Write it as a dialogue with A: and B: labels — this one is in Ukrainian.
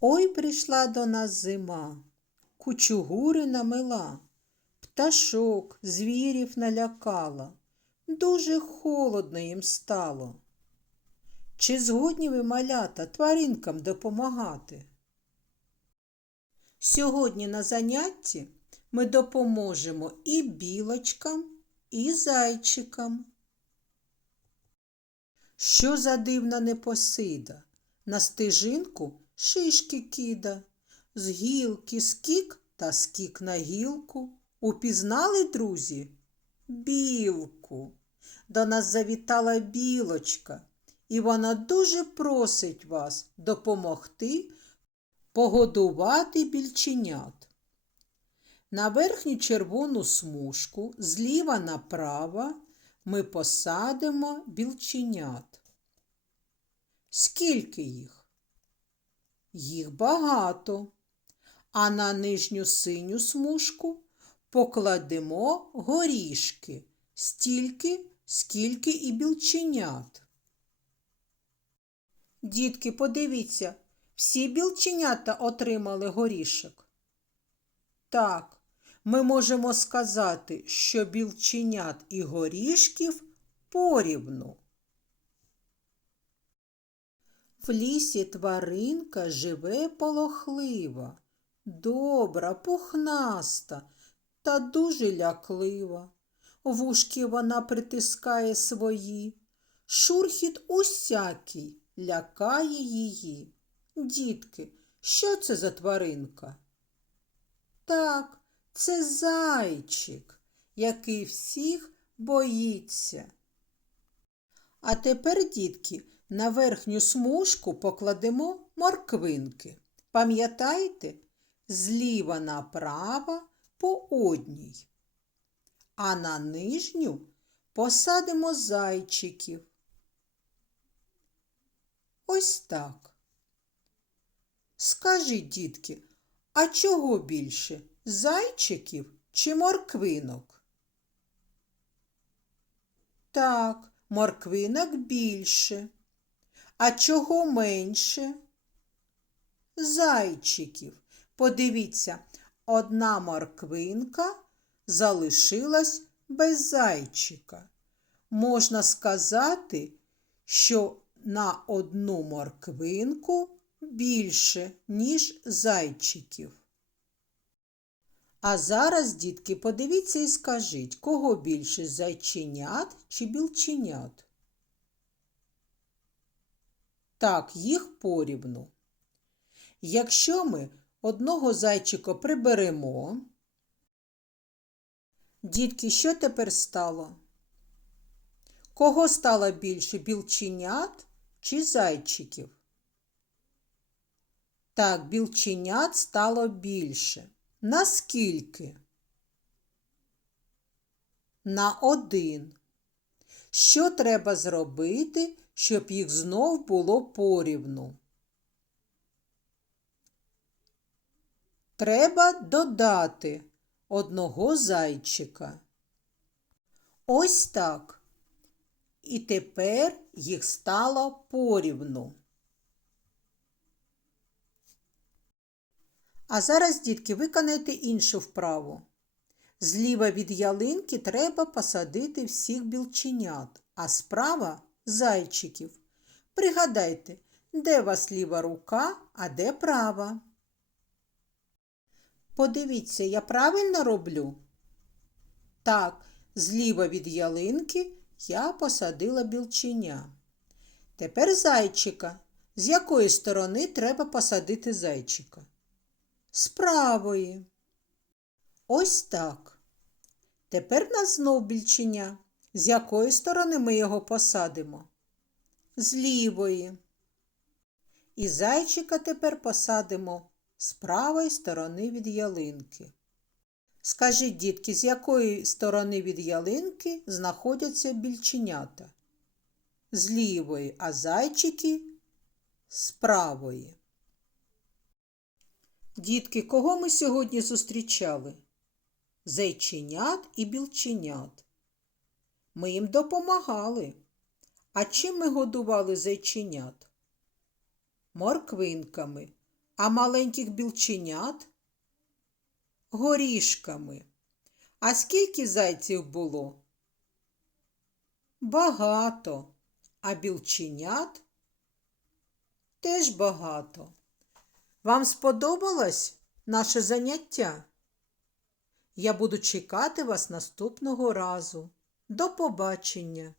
A: Ой прийшла до нас зима, кучугури намила, пташок, звірів налякала, дуже холодно їм стало. Чи згодні ви, малята, тваринкам допомагати? Сьогодні на занятті ми допоможемо і білочкам, і зайчикам. Що за дивна непосида? На стежинку шишки кида, з гілки скік та скік на гілку. Упізнали, друзі? Білку. До нас завітала білочка, і вона дуже просить вас допомогти погодувати більченят. На верхню червону смужку зліва направо ми посадимо білченят. Скільки їх? Їх багато. А на нижню синю смужку покладемо горішки стільки, скільки і білченят. Дітки, подивіться, всі білченята отримали горішок. Так, ми можемо сказати, що білченят і горішків порівну. В лісі тваринка живе полохлива, добра, пухнаста та дуже ляклива. Вушки вона притискає свої, шурхіт усякий лякає її. Дітки, що це за тваринка? Так, це зайчик, який всіх боїться. А тепер, дітки, на верхню смужку покладемо морквинки. Пам'ятаєте, зліва направо по одній. А на нижню посадимо зайчиків. Ось так. Скажіть, дітки, а чого більше? Зайчиків чи морквинок? Так, морквинок більше. А чого менше? Зайчиків. Подивіться, одна морквинка залишилась без зайчика. Можна сказати, що на одну морквинку більше, ніж зайчиків. А зараз, дітки, подивіться і скажіть, кого більше зайченят чи білченят? Так, їх порівну. Якщо ми одного зайчика приберемо, дітки, що тепер стало? Кого стало більше білченят чи зайчиків? Так, білченят стало більше. Наскільки? На один. Що треба зробити, щоб їх знов було порівну? Треба додати одного зайчика. Ось так. І тепер їх стало порівну. А зараз, дітки, виконайте іншу вправу. Зліва від ялинки треба посадити всіх білченят, а справа зайчиків. Пригадайте, де вас ліва рука, а де права. Подивіться, я правильно роблю? Так, зліва від ялинки я посадила білченя. Тепер зайчика. З якої сторони треба посадити зайчика? З правої. Ось так. Тепер нас знов більченя. З якої сторони ми його посадимо? З лівої. І зайчика тепер посадимо з правої сторони від ялинки. Скажіть, дітки, з якої сторони від ялинки знаходяться більченята? З лівої, а зайчики з правої. Дітки, кого ми сьогодні зустрічали? Зайченят і білченят. Ми їм допомагали. А чим ми годували зайченят? Морквинками. а маленьких білченят горішками. А скільки зайців було? Багато, а білченят теж багато. Вам сподобалось наше заняття? Я буду чекати вас наступного разу. До побачення!